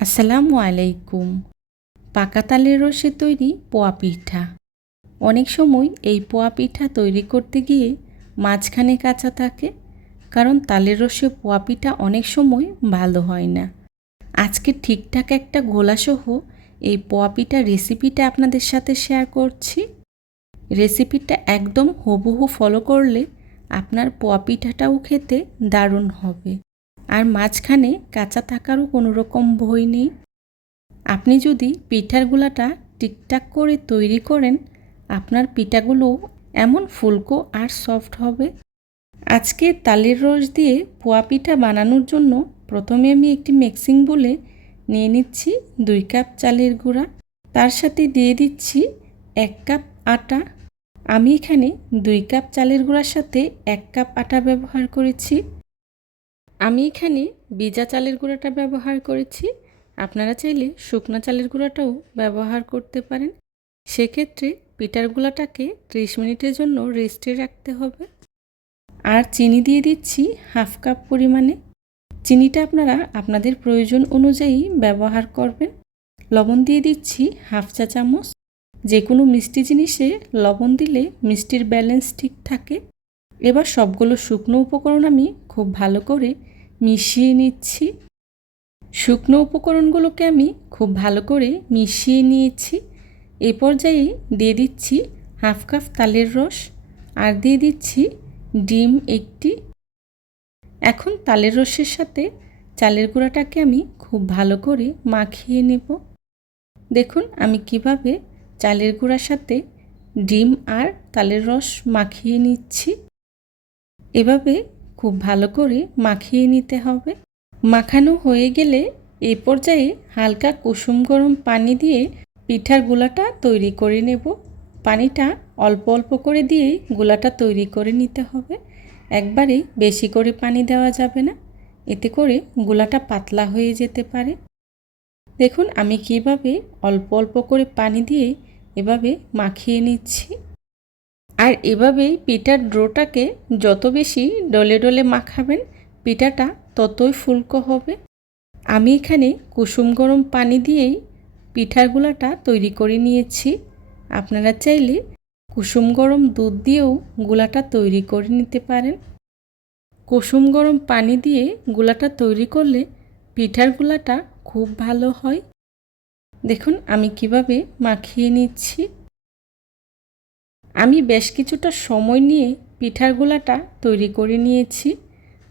আসসালামু আলাইকুম। পাকা তালের রসে তৈরি পোয়া পিঠা। অনেক সময় এই পোয়া পিঠা তৈরি করতে গিয়ে মাঝখানে কাঁচা থাকে, কারণ তালের রসে পোয়া পিঠা অনেক সময় ভালো হয় না। আজকে ঠিকঠাক একটা গোলাসহ এই পোয়া পিঠা রেসিপিটা আপনাদের সাথে শেয়ার করছি। রেসিপিটা একদম হুবহু ফলো করলে আপনার পোয়া পিঠাটাও খেতে দারুণ হবে। আর মাঝখানে কাঁচা থাকারও কোনো রকম ভয় নেই। আপনি যদি পিঠার গুলাটা ঠিকঠাক করে তৈরি করেন, আপনার পিঠাগুলো এমন ফুলকো আর সফট হবে। আজকে তালের রস দিয়ে পোয়া পিঠা বানানোর জন্য প্রথমে আমি একটি মিক্সিং বলে নিয়ে নিচ্ছি দুই কাপ চালের গুঁড়া। তার সাথে দিয়ে দিচ্ছি এক কাপ আটা। আমি এখানে দুই কাপ চালের গুঁড়ার সাথে এক কাপ আটা ব্যবহার করেছি। আমি এখানে ভিজা চালের গুঁড়াটা ব্যবহার করেছি। আপনারা চাইলে শুকনা চালের গুঁড়াটাও ব্যবহার করতে পারেন। সেক্ষেত্রে পিঠার গুঁড়াটাকে ত্রিশ মিনিটের জন্য রেস্টে রাখতে হবে। আর চিনি দিয়ে দিচ্ছি হাফ কাপ পরিমাণে। চিনিটা আপনারা আপনাদের প্রয়োজন অনুযায়ী ব্যবহার করবেন। লবণ দিয়ে দিচ্ছি হাফ চা চামচ। যে কোনো মিষ্টি জিনিসে লবণ দিলে মিষ্টির ব্যালেন্স ঠিক থাকে। এবার সবগুলো শুকনো উপকরণ আমি খুব ভালো করে মিশিয়ে নিচ্ছি। শুকনো উপকরণগুলোকে আমি খুব ভালো করে মিশিয়ে নিয়েছি। এ পর্যায়ে দিয়ে দিচ্ছি হাফ কাপ তালের রস আর দিয়ে দিচ্ছি ডিম একটি। এখন তালের রসের সাথে চালের গুঁড়াটাকে আমি খুব ভালো করে মাখিয়ে নেব। দেখুন আমি কীভাবে চালের গুঁড়ার সাথে ডিম আর তালের রস মাখিয়ে নিচ্ছি। এভাবে খুব ভালো করে মাখিয়ে নিতে হবে। মাখানো হয়ে গেলে এ পর্যায়ে হালকা কুসুম গরম পানি দিয়ে পিঠার গোলাটা তৈরি করে নেব। পানিটা অল্প অল্প করে দিয়েই গোলাটা তৈরি করে নিতে হবে। একবারে বেশি করে পানি দেওয়া যাবে না, এতে করে গোলাটা পাতলা হয়ে যেতে পারে। দেখুন আমি কীভাবে অল্প অল্প করে পানি দিয়ে এভাবে মাখিয়ে নিচ্ছি। আর এভাবেই পিঠার ড্রোটাকে যত বেশি ডলে ডলে মাখাবেন, পিঠাটা ততই ফুলকো হবে। আমি এখানে কুসুম গরম পানি দিয়েই পিঠার গুলাটা তৈরি করে নিয়েছি। আপনারা চাইলে কুসুম গরম দুধ দিয়েও গুলাটা তৈরি করে নিতে পারেন। কুসুম গরম পানি দিয়ে গুলাটা তৈরি করলে পিঠার গুলাটা খুব ভালো হয়। দেখুন আমি কীভাবে মাখিয়ে নিচ্ছি। আমি বেশ কিছুটা সময় নিয়ে পিঠার গোলাটা তৈরি করে নিয়েছি।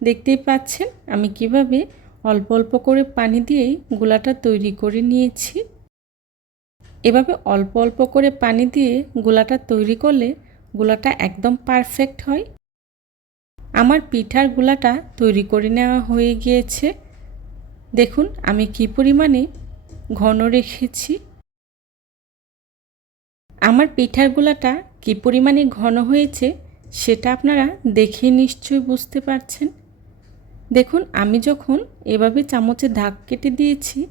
দেখতেই পাচ্ছেন, আমি কীভাবে অল্প অল্প করে পানি দিয়েই গোলাটা তৈরি করে নিয়েছি। এভাবে অল্প অল্প করে পানি দিয়ে গোলাটা তৈরি করলে গোলাটা একদম পারফেক্ট হয়। আমার পিঠার গোলাটা তৈরি করে নেওয়া হয়ে গিয়েছে। দেখুন, আমি কি পরিমাণে ঘন রেখেছি। আমার পিঠার গোলাটা কী পরিমাণে ঘন হয়েছে সেটা আপনারা দেখে নিশ্চয়ই বুঝতে পারছেন। দেখুন, আমি যখন এভাবে চামচে দাগ কেটে দিয়েছি,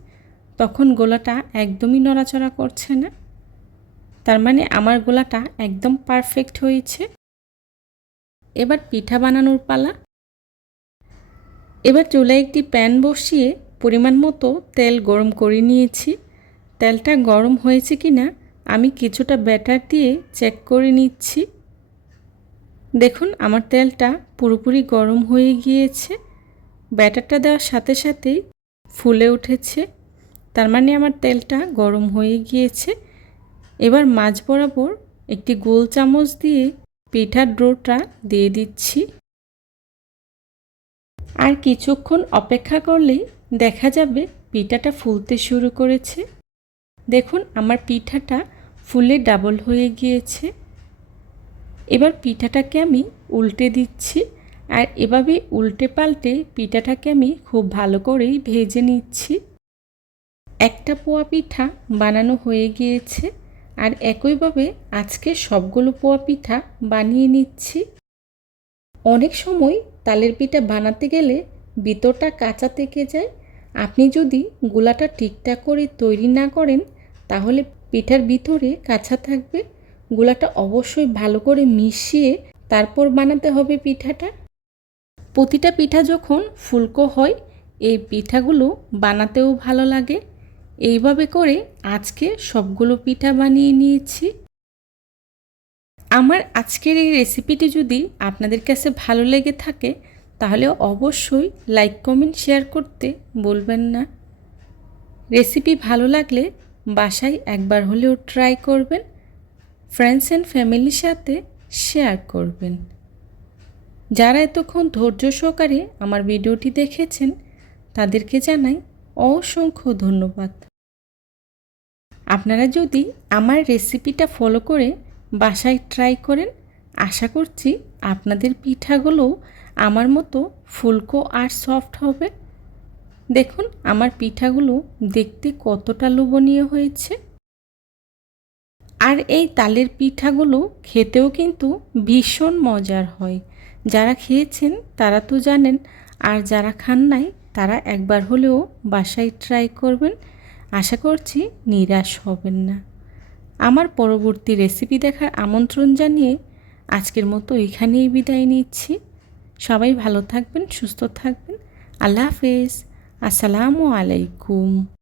তখন গোলাটা একদমই নড়াচড়া করছে না। তার মানে আমার গোলাটা একদম পারফেক্ট হয়েছে। এবার পিঠা বানানোর পালা। এবার চুলায় একটি প্যান বসিয়ে পরিমাণ মতো তেল গরম করে নিয়েছি। তেলটা গরম হয়েছে কি না আমি কিছুটা ব্যাটার দিয়ে চেক করে নিচ্ছি। দেখুন, আমার তেলটা পুরোপুরি গরম হয়ে গিয়েছে। ব্যাটারটা দেওয়ার সাথে সাথেই ফুলে উঠেছে। তার মানে আমার তেলটা গরম হয়ে গিয়েছে। এবার মাছ বরাবর একটি গোল চামচ দিয়ে পিঠার ড্রোটা দিয়ে দিচ্ছি। আর কিছুক্ষণ অপেক্ষা করলেই দেখা যাবে পিঠাটা ফুলতে শুরু করেছে। দেখুন, আমার পিঠাটা ফুলে ডাবল হয়ে গিয়েছে। এবার পিঠাটাকে আমি উল্টে দিচ্ছি আর এভাবে উল্টে পাল্টে পিঠাটাকে আমি খুব ভালো করেই ভেজে নিচ্ছি। একটা পোয়া পিঠা বানানো হয়ে গিয়েছে আর একইভাবে আজকে সবগুলো পোয়া পিঠা বানিয়ে নিচ্ছি। অনেক সময় তালের পিঠা বানাতে গেলে ভিতরটা কাঁচা থেকে যায়। আপনি যদি গোলাটা ঠিকঠাক করে তৈরি না করেন, তাহলে পিঠার ভিতরে কাঁচা থাকবে। গোলাটা অবশ্যই ভালো করে মিশিয়ে তারপর বানাতে হবে পিঠাটা। প্রতিটা পিঠা যখন ফুলকো হয়, এই পিঠাগুলো বানাতেও ভালো লাগে। এইভাবে করে আজকে সবগুলো পিঠা বানিয়ে নিয়েছি। আমার আজকের এই রেসিপিটি যদি আপনাদের কাছে ভালো লেগে থাকে, তাহলে অবশ্যই লাইক, কমেন্ট, শেয়ার করতে বলবেন না। রেসিপি ভালো লাগলে বাসায় একবার হলেও ট্রাই করবেন ফ্রেন্ডস অ্যান্ড ফ্যামিলির সাথে শেয়ার করবেন। যারা এতক্ষণ ধৈর্য সহকারে আমার ভিডিওটি দেখেছেন, তাদেরকে জানাই অসংখ্য ধন্যবাদ। আপনারা যদি আমার রেসিপিটা ফলো করে বাসায় ট্রাই করেন, আশা করছি আপনাদের পিঠাগুলোও আমার মতো ফুলকো আর সফট হবে। দেখুন, আমার পিঠাগুলো দেখতে কতটা লোভনীয় হয়েছে। আর এই তালের পিঠাগুলো খেতেও কিন্তু ভীষণ মজার হয়। যারা খেয়েছেন তারা তো জানেন, আর যারা খান নাই তারা একবার হলেও বাসায় ট্রাই করবেন। আশা করছি নিরাশ হবেন না। আমার পরবর্তী রেসিপি দেখার আমন্ত্রণ জানিয়ে আজকের মতো এখানেই বিদায় নিচ্ছি। সবাই ভালো থাকবেন, সুস্থ থাকবেন। আল্লাহ হাফেজ। আসসালামু আলাইকুম